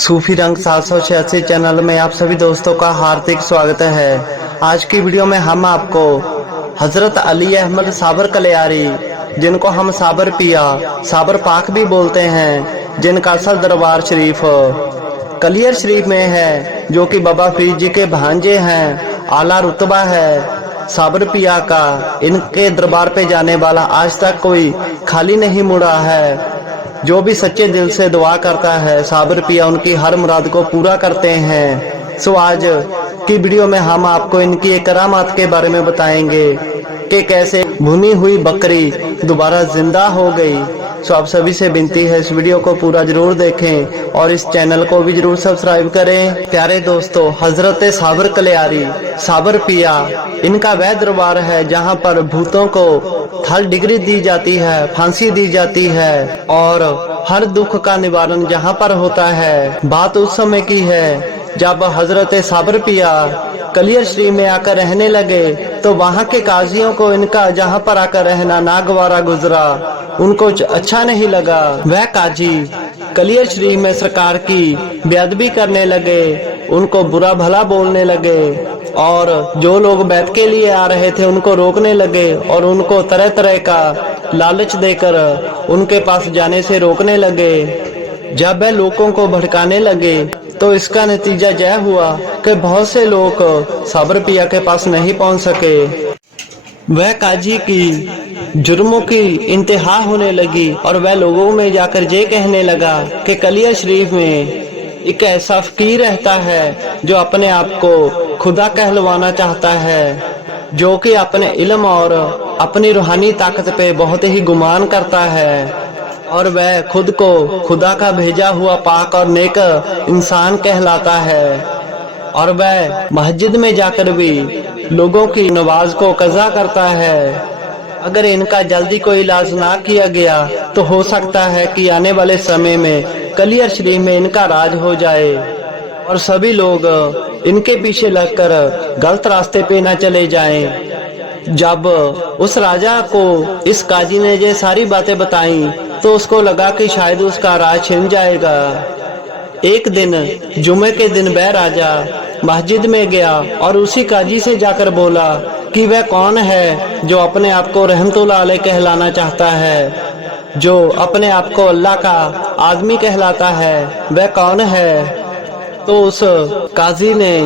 सूफी रंग 786 चैनल में आप सभी दोस्तों का हार्दिक स्वागत है। आज की वीडियो में हम आपको हजरत अली अहमद साबर कलियारी, जिनको हम साबर पिया साबर पाक भी बोलते हैं, जिनका असल दरबार शरीफ कलियर शरीफ में है, जो कि बाबा फरीद जी के भांजे हैं। आला रुतबा है साबर पिया का। इनके दरबार पे जाने वाला आज तक कोई खाली नहीं मुड़ा है। जो भी सच्चे दिल से दुआ करता है, साबर पिया उनकी हर मुराद को पूरा करते हैं। सो आज की वीडियो में हम आपको इनकी एक करामात के बारे में बताएंगे कि कैसे भुनी हुई बकरी दोबारा जिंदा हो गई। सो आप सभी से विनती है, इस वीडियो को पूरा जरूर देखें और इस चैनल को भी जरूर सब्सक्राइब करें। प्यारे दोस्तों, हजरत साबर कलियारी साबर पिया इनका वह दरबार है जहां पर भूतों को थल डिग्री दी जाती है, फांसी दी जाती है और हर दुख का निवारण जहां पर होता है। बात उस समय की है जब हजरत साबर पिया कलियर शरीफ में आकर रहने लगे, तो वहां के काजियों को इनका जहां पर आकर रहना नागवारा गुजरा। उनको अच्छा नहीं लगा। वह काजी कलियर शरीफ में सरकार की बेअदबी करने लगे, उनको बुरा भला बोलने लगे और जो लोग बैत के लिए आ रहे थे उनको रोकने लगे और उनको तरह तरह का लालच देकर उनके पास जाने से रोकने लगे। जब वह लोगों को भड़काने लगे तो इसका नतीजा यह हुआ कि बहुत से लोग साबर पिया के पास नहीं पहुंच सके। वह काजी की जुर्मों की इंतहा होने लगी और वह लोगों में जाकर ये कहने लगा कि कलियर शरीफ में एक ऐसा फकीर रहता है जो अपने आप को खुदा कहलवाना चाहता है, जो कि अपने इल्म और अपनी रूहानी ताकत पे बहुत ही गुमान करता है और वह खुद को खुदा का भेजा हुआ पाक और नेक इंसान कहलाता है। और वह मस्जिद में जाकर भी लोगों की नमाज को कज़ा करता है। अगर इनका जल्दी कोई इलाज ना किया गया तो हो सकता है कि आने वाले समय में कलियर शरीफ में इनका राज हो जाए और सभी लोग इनके पीछे लगकर गलत रास्ते पे न चले जाएं। जब उस राजा को इस काजी ने ये सारी बातें बताई तो उसको लगा कि शायद उसका राज छिन जाएगा। एक दिन जुमे के दिन वह राजा मस्जिद में गया और उसी काजी से जाकर बोला कि वह कौन है जो अपने आप को रहमतुल्लाह अलैह कहलाना चाहता है, जो अपने आप को अल्लाह का आदमी कहलाता है, वह कौन है। तो उस काजी ने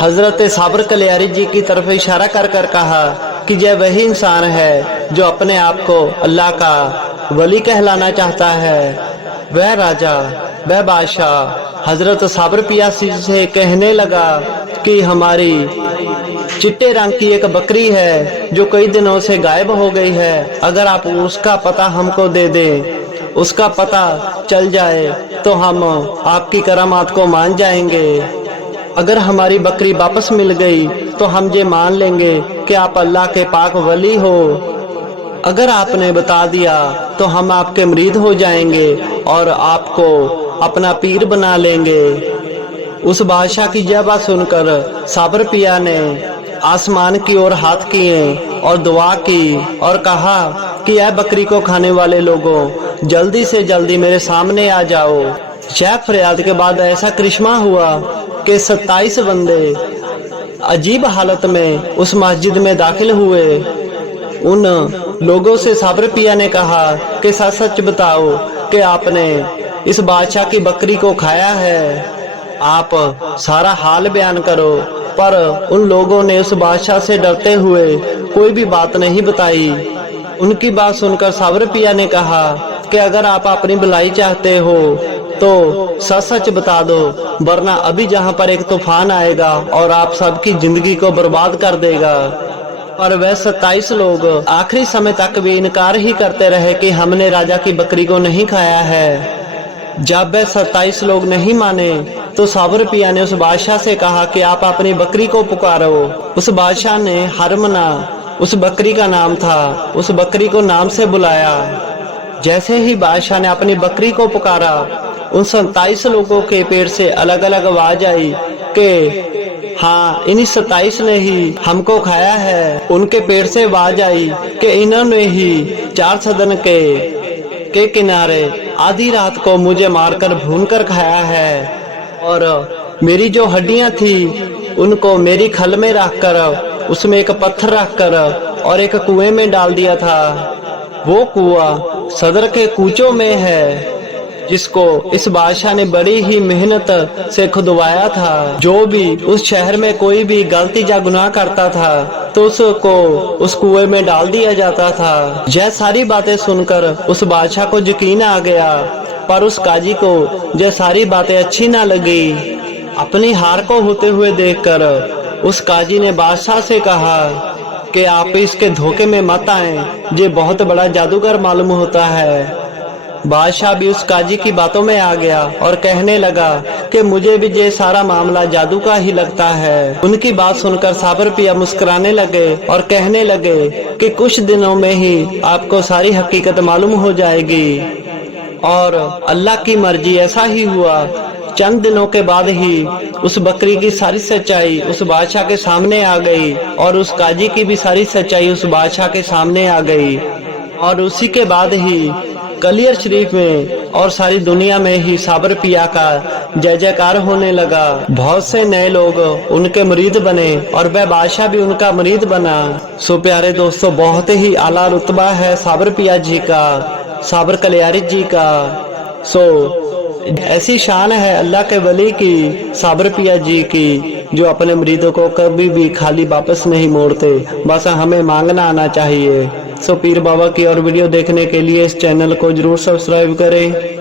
हजरत साबर कलियारी जी की तरफ इशारा कर कर कहा कि यह वही इंसान है जो अपने आप को अल्लाह का वली कहलाना चाहता है। वह राजा, वह बादशाह हजरत साबर पिया से कहने लगा कि हमारी चिट्टे रंग की एक बकरी है जो कई दिनों से गायब हो गई है। अगर आप उसका पता हमको दे दें, उसका पता चल जाए तो हम आपकी करामात को मान जाएंगे। अगर हमारी बकरी वापस मिल गई तो हम ये मान लेंगे कि आप अल्लाह के पाक वली हो। अगर आपने बता दिया तो हम आपके मुरीद हो जाएंगे और आपको अपना पीर बना लेंगे। उस बादशाह की यह बात सुनकर साबर पिया ने आसमान की ओर हाथ किए और दुआ की और कहा कि यह बकरी को खाने वाले लोगों, जल्दी से जल्दी मेरे सामने आ जाओ। यह फरियाद के बाद ऐसा करिश्मा हुआ कि 27 बंदे अजीब हालत में उस मस्जिद में दाखिल हुए। उन लोगों से साबर पिया ने कहा कि सच सच बताओ कि आपने इस बादशाह की बकरी को खाया है, आप सारा हाल बयान करो। पर उन लोगों ने उस बादशाह से डरते हुए कोई भी बात नहीं बताई। उनकी बात सुनकर साबर पिया ने कहा कि अगर आप अपनी भलाई चाहते हो तो सच सच बता दो, वरना अभी जहां पर एक तूफान आएगा और आप सबकी जिंदगी को बर्बाद कर देगा। पर वह 27 लोग आखिरी समय तक भी इनकार ही करते रहे कि हमने राजा की बकरी को नहीं खाया है। जब वह 27 लोग नहीं माने तो साबर पिया ने उस बादशाह से कहा कि आप अपनी बकरी को पुकारो। उस बादशाह ने हरमना, उस बकरी का नाम था, उस बकरी को नाम से बुलाया। जैसे ही बादशाह ने अपनी बकरी को पुकारा, उन 27 लोगों के पेट से अलग अलग आवाज आई कि हाँ, इन्हीं 27 ने ही हमको खाया है। उनके पेट से आवाज आई कि इन्होंने ही 4 सदन के किनारे आधी रात को मुझे मारकर भूनकर खाया है। और मेरी जो हड्डियां थी उनको मेरी खल में रखकर उसमें एक पत्थर रखकर और एक कुएं में डाल दिया था। वो कुआं सदर के कूचों में है, जिसको इस बादशाह ने बड़ी ही मेहनत से खुदवाया था। जो भी उस शहर में कोई भी गलती या गुनाह करता था तो उसको उस कुएं में डाल दिया जाता था। यह सारी बातें सुनकर उस बादशाह को यकीन आ गया, पर उस काजी को यह सारी बातें अच्छी ना लगी। अपनी हार को होते हुए देखकर उस काजी ने बादशाह से कहा कि आप इसके धोखे में मत आए, ये बहुत बड़ा जादूगर मालूम होता है। बादशाह भी उस काजी की बातों में आ गया और कहने लगा कि मुझे भी ये सारा मामला जादू का ही लगता है। उनकी बात सुनकर साबर पिया मुस्कुराने लगे और कहने लगे कि कुछ दिनों में ही आपको सारी हकीकत मालूम हो जाएगी। और अल्लाह की मर्जी ऐसा ही हुआ। चंद दिनों के बाद ही उस बकरी की सारी सच्चाई उस बादशाह के सामने आ गई और उस काजी की भी सारी सच्चाई उस बादशाह के सामने आ गई। और उसी के बाद ही कलियर शरीफ में और सारी दुनिया में ही साबर पिया का जय जयकार होने लगा। बहुत से नए लोग उनके मुरीद बने और वह बादशाह भी उनका मुरीद बना। सो प्यारे दोस्तों, बहुत ही आला रुतबा है साबर पिया जी का, साबर कलियारी जी का। सो ऐसी शान है अल्लाह के वली की, साबर पिया जी की, जो अपने मुरीदों को कभी भी खाली वापस नहीं मोड़ते। बस हमें मांगना आना चाहिए। सो पीर बाबा की और वीडियो देखने के लिए इस चैनल को जरूर सब्सक्राइब करें।